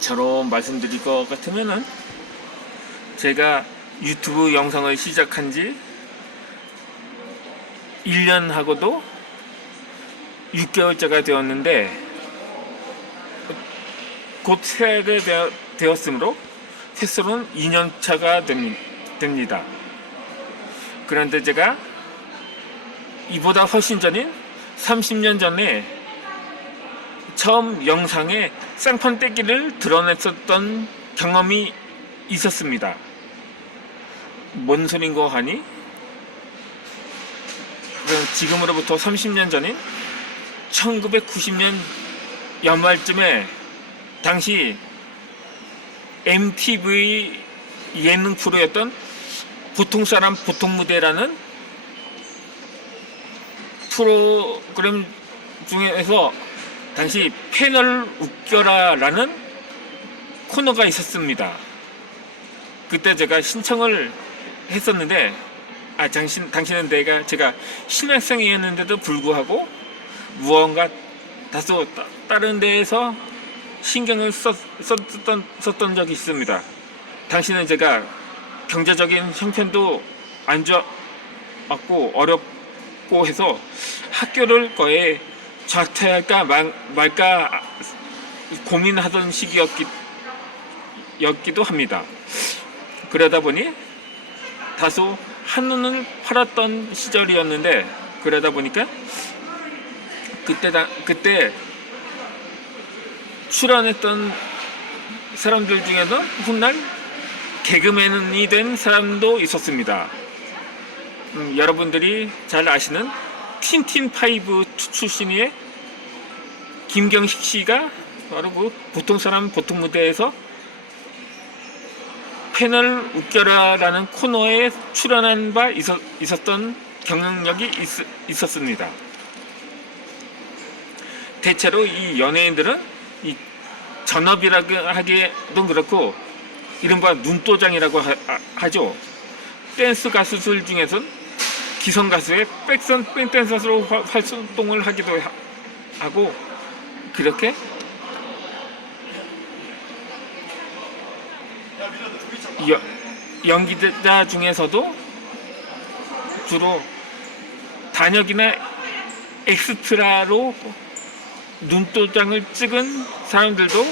저로 말씀드릴 것 같으면은 제가 유튜브 영상을 시작한 지 1년하고도 6개월째가 되었는데 곧 새해가 되었으므로 횟수로는 2년차가 됩니다. 그런데 제가 이보다 훨씬 전인 30년 전에 처음 영상에 쌍판 떼기를 드러냈었던 경험이 있었습니다. 뭔 소린고 하니? 지금으로부터 30년 전인 1990년 연말쯤에 당시 MTV 예능 프로였던 보통사람 보통무대라는 프로그램 중에서 당시 패널 웃겨라 라는 코너가 있었습니다. 그때 제가 신청을 했었는데 당신은 제가 신학생이었는데도 불구하고 무언가 다소 다른 데에서 신경을 썼던 적이 있습니다. 당신은 제가 경제적인 형편도 안 좋았고 어렵고 해서 학교를 거의 자퇴할까 말까 고민하던 시기였기도 합니다. 그러다 보니 다소 한눈을 팔았던 시절이었는데, 그러다 보니까 그때 출연했던 사람들 중에서 훗날 개그맨이 된 사람도 있었습니다. 여러분들이 잘 아시는 틴틴5 출신의 김경식 씨가 바로 그 보통사람 보통무대에서 패널 웃겨라라는 코너에 출연한 바 있었던 경력이 있었습니다. 대체로 이 연예인들은 이 전업이라고 하기도 그렇고 이른바 눈도장이라고 하죠. 댄스 가수들 중에선 기성 가수의 백선 댄서로 활동을 하기도 하고, 그렇게 연기자 중에서도 주로 단역이나 엑스트라로 눈도장을 찍은 사람들도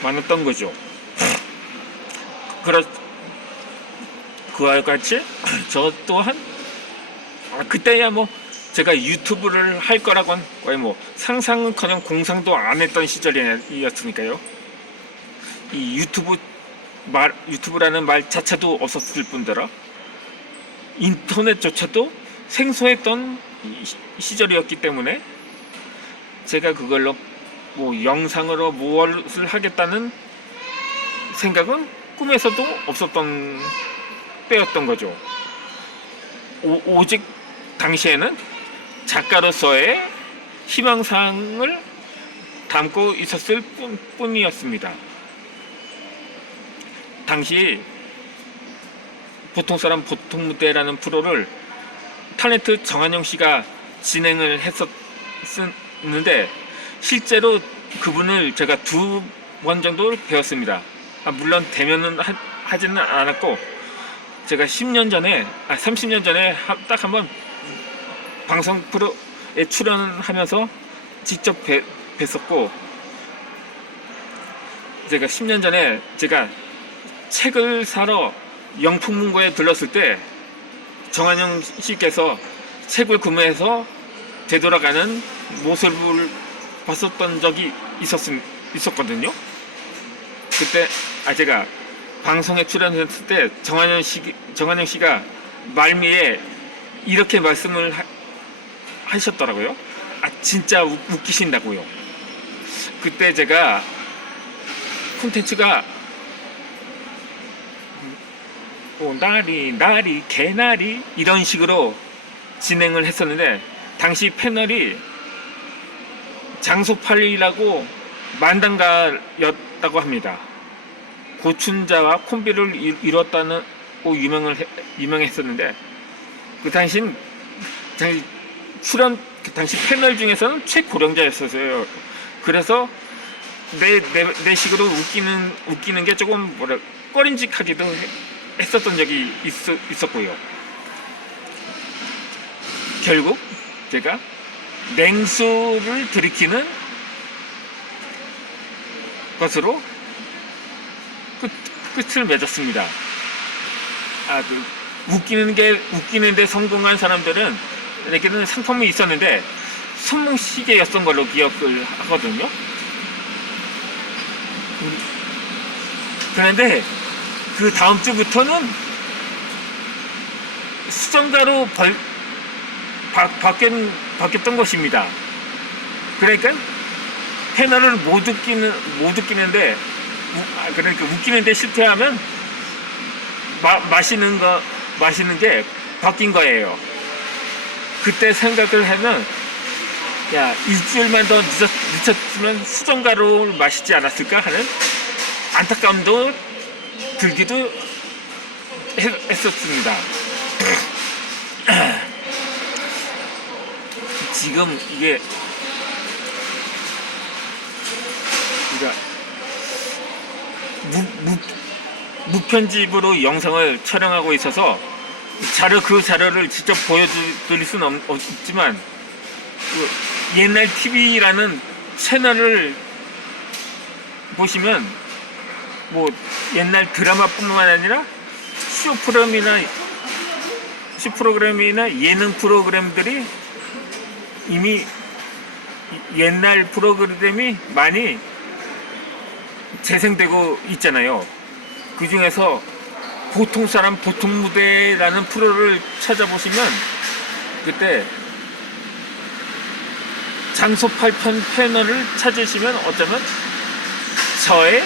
많았던 거죠. 그와 같이 저 또한 그때야 제가 유튜브를 할 거라고는 거의 상상은커녕 공상도 안 했던 시절이었으니까요. 이 유튜브라는 말 자체도 없었을 뿐더러 인터넷조차도 생소했던 시절이었기 때문에 제가 그걸로 영상으로 무엇을 하겠다는 생각은 꿈에서도 없었던 때였던 거죠. 오직 당시에는 작가로서의 희망사항을 담고 있었을 뿐이었습니다. 당시 보통사람 보통무대라는 프로를 탤런트 정한영 씨가 진행을 했었는데 실제로 그분을 제가 2번 정도 배웠습니다. 물론 대면은 하지는 않았고, 제가 30년 전에 딱 한번 방송 프로에 출연하면서 직접 뵀었고, 제가 10년 전에 제가 책을 사러 영풍문고에 들렀을 때 정한영 씨께서 책을 구매해서 되돌아가는 모습을 봤었던 적이 있었거든요. 그때 제가 방송에 출연했을 때 정한영 씨가 말미에 이렇게 말씀을 하셨더라고요. 진짜 웃기신다고요. 그때 제가 콘텐츠가 나리 개나리 이런 식으로 진행을 했었는데, 당시 패널이 장소팔이라고 만단가였다고 합니다. 고춘자와 콤비를 이뤘다는 유명했었는데, 그 당시 출연 당시 패널 중에서는 최고령자였었어요. 그래서 내 식으로 웃기는 게 조금 꺼림직하기도 했었던 적이 있었고요. 결국 제가 냉수를 들이키는 것으로 끝을 맺었습니다. 웃기는데 성공한 사람들은 에게는 상품이 있었는데 손목시계였던 걸로 기억을 하거든요. 그런데 그 다음 주부터는 수정가로 바뀌었던 것입니다. 그러니까 패널을 못 웃기는데 그러니까 웃기는데 실패하면 마시는 게 바뀐 거예요. 그때 생각을 하면 야, 일주일만 더 늦췄으면 수정가루를 마시지 않았을까 하는 안타까움도 들기도 했었습니다. 지금 이게 무편집으로 영상을 촬영하고 있어서 그 자료를 직접 보여드릴 수는 없지만 옛날 TV라는 채널을 보시면 뭐 옛날 드라마뿐만 아니라 쇼 프로그램이나 예능 프로그램들이 이미 옛날 프로그램이 많이 재생되고 있잖아요. 그 중에서 보통 사람 보통 무대라는 프로를 찾아보시면 그때 장소 8편 패널을 찾으시면 어쩌면 저의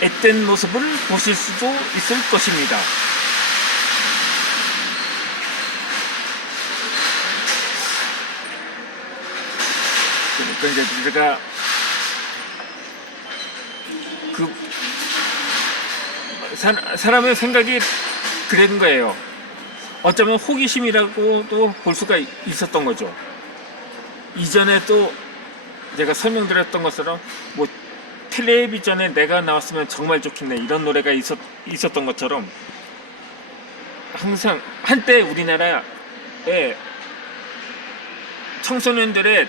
앳된 모습을 보실 수도 있을 것입니다. 그러니까 이제 제가 사람의 생각이 그런 거예요. 어쩌면 호기심이라고도 볼 수가 있었던 거죠. 이전에 또 제가 설명드렸던 것처럼 뭐 텔레비전에 내가 나왔으면 정말 좋겠네 이런 노래가 있었던 것처럼 항상 한때 우리나라의 청소년들의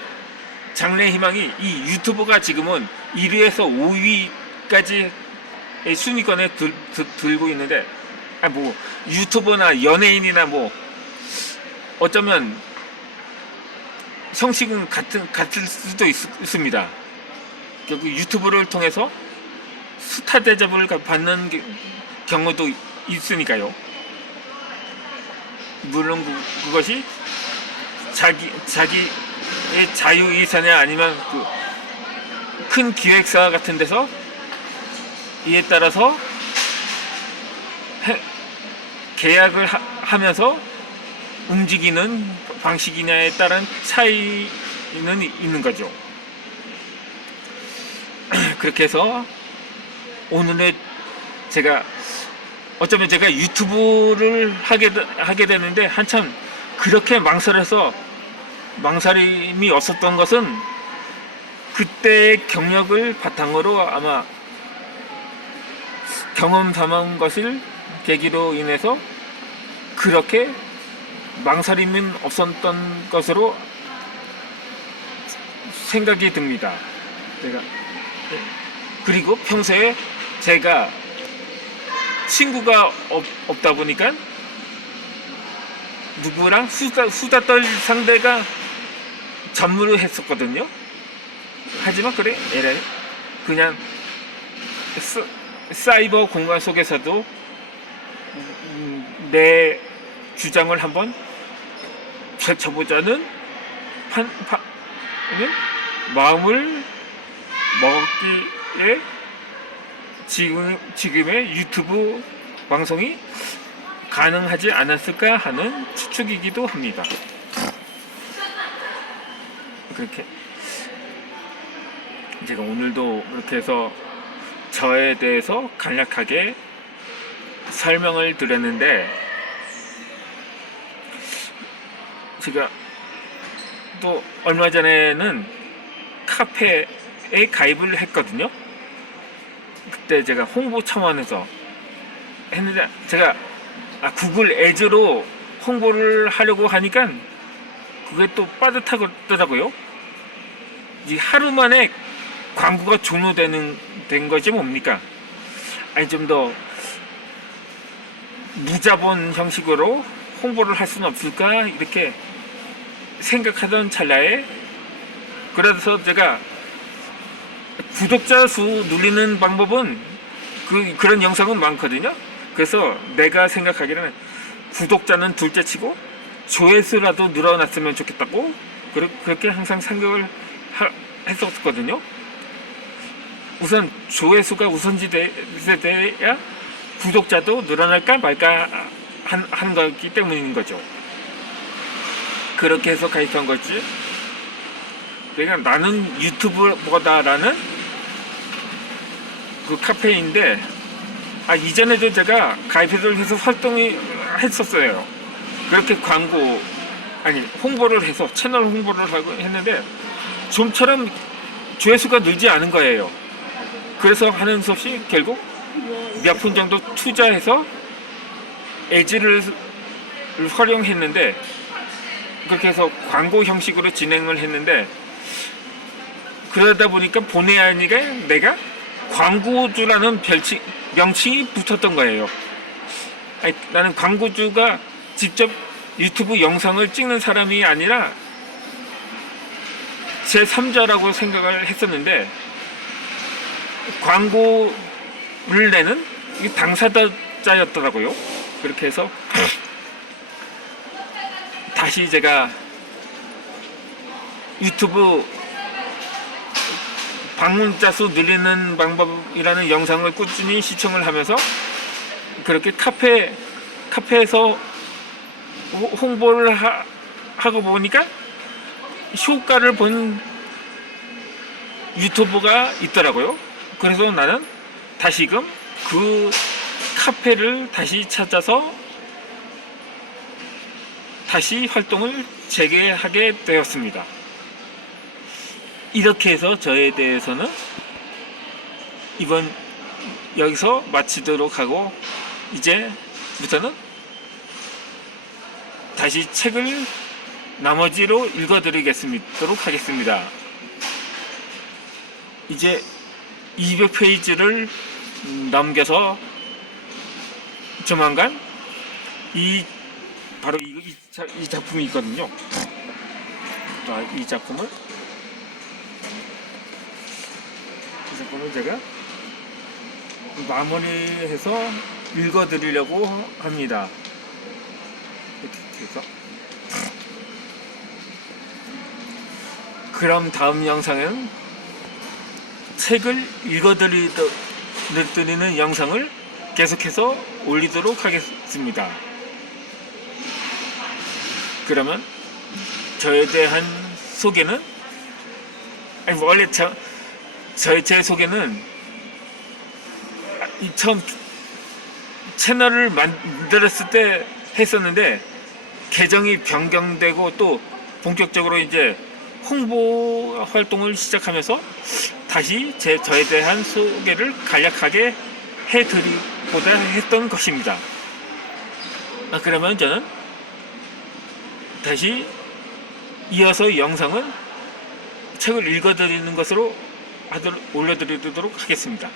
장래 희망이 이 유튜브가 지금은 1위에서 5위까지 순위권에 들고 있는데 뭐 유튜버나 연예인이나 뭐 어쩌면 형식은 같을 수도 있습니다. 결국 유튜브를 통해서 스타 대접을 받는 경우도 있으니까요. 물론 그것이 자기의 자유의사냐 아니면 큰 기획사 같은 데서 이에 따라서 계약을 하면서 움직이는 방식이냐에 따른 차이는 있는 거죠. 그렇게 해서 오늘의 어쩌면 제가 유튜브를 하게 되는데 한참 그렇게 망설임이 없었던 것은 그때의 경력을 바탕으로 아마 경험 삼은 것을 계기로 인해서 그렇게 망설임은 없었던 것으로 생각이 듭니다. 그리고 평소에 제가 친구가 없다 보니까 누구랑 수다 떨 상대가 전무했었거든요. 하지만 그냥 사이버 공간 속에서도 내 주장을 한번 펼쳐보자는 마음을 먹기에 지금의 유튜브 방송이 가능하지 않았을까 하는 추측이기도 합니다. 그렇게 제가 오늘도 그렇게 해서 저에 대해서 간략하게 설명을 드렸는데 제가 또 얼마 전에는 카페에 가입을 했거든요. 그때 제가 홍보 차원에서 했는데, 제가 구글 애즈로 홍보를 하려고 하니까 그게 또 빠듯하더라고요. 이 하루 만에 광고가 된 거지 뭡니까? 아니, 좀 더 무자본 형식으로 홍보를 할 수는 없을까, 이렇게 생각하던 찰나에, 그래서 제가 구독자 수 늘리는 방법은 그런 영상은 많거든요. 그래서 내가 생각하기에는 구독자는 둘째 치고 조회수라도 늘어났으면 좋겠다고 그렇게 항상 생각을 했었거든요. 우선 조회수가 우선시돼야 구독자도 늘어날까 말까 한 거기 때문인 거죠. 그렇게 해서 가입한 거지. 그러니까 나는 유튜브보다라는 그 카페인데, 이전에도 제가 가입해서 활동을 했었어요. 그렇게 홍보를 해서 채널 홍보를 하고 했는데 좀처럼 조회수가 늘지 않은 거예요. 그래서 하는 수 없이 결국 몇 푼 정도 투자해서 에즈를 활용했는데, 그렇게 해서 광고 형식으로 진행을 했는데, 그러다 보니까 본의 아니게 내가 광고주라는 명칭이 붙었던 거예요. 나는 광고주가 직접 유튜브 영상을 찍는 사람이 아니라 제3자라고 생각을 했었는데, 광고를 내는 당사자였더라고요. 그렇게 해서 다시 제가 유튜브 방문자 수 늘리는 방법이라는 영상을 꾸준히 시청을 하면서 그렇게 카페에서 홍보를 하고 보니까 효과를 본 유튜버가 있더라고요. 그래서 나는 다시금 그 카페를 다시 찾아서 다시 활동을 재개하게 되었습니다. 이렇게 해서 저에 대해서는 이번 여기서 마치도록 하고, 이제부터는 다시 책을 나머지로 읽어드리도록 하겠습니다. 이제 200페이지를 넘겨서 조만간 바로 이 작품이 있거든요. 이 작품을 제가 마무리해서 읽어드리려고 합니다. 이렇게 해서 그럼 다음 영상에는 책을 읽어드리는 영상을 계속해서 올리도록 하겠습니다. 그러면 저에 대한 소개는, 원래 제 소개는 처음 채널을 만들었을 때 했었는데, 계정이 변경되고 또 본격적으로 이제 홍보 활동을 시작하면서 다시 저에 대한 소개를 간략하게 해드리고자 했던 것입니다. 그러면 저는 다시 이어서 영상은 책을 읽어드리는 것으로 올려드리도록 하겠습니다.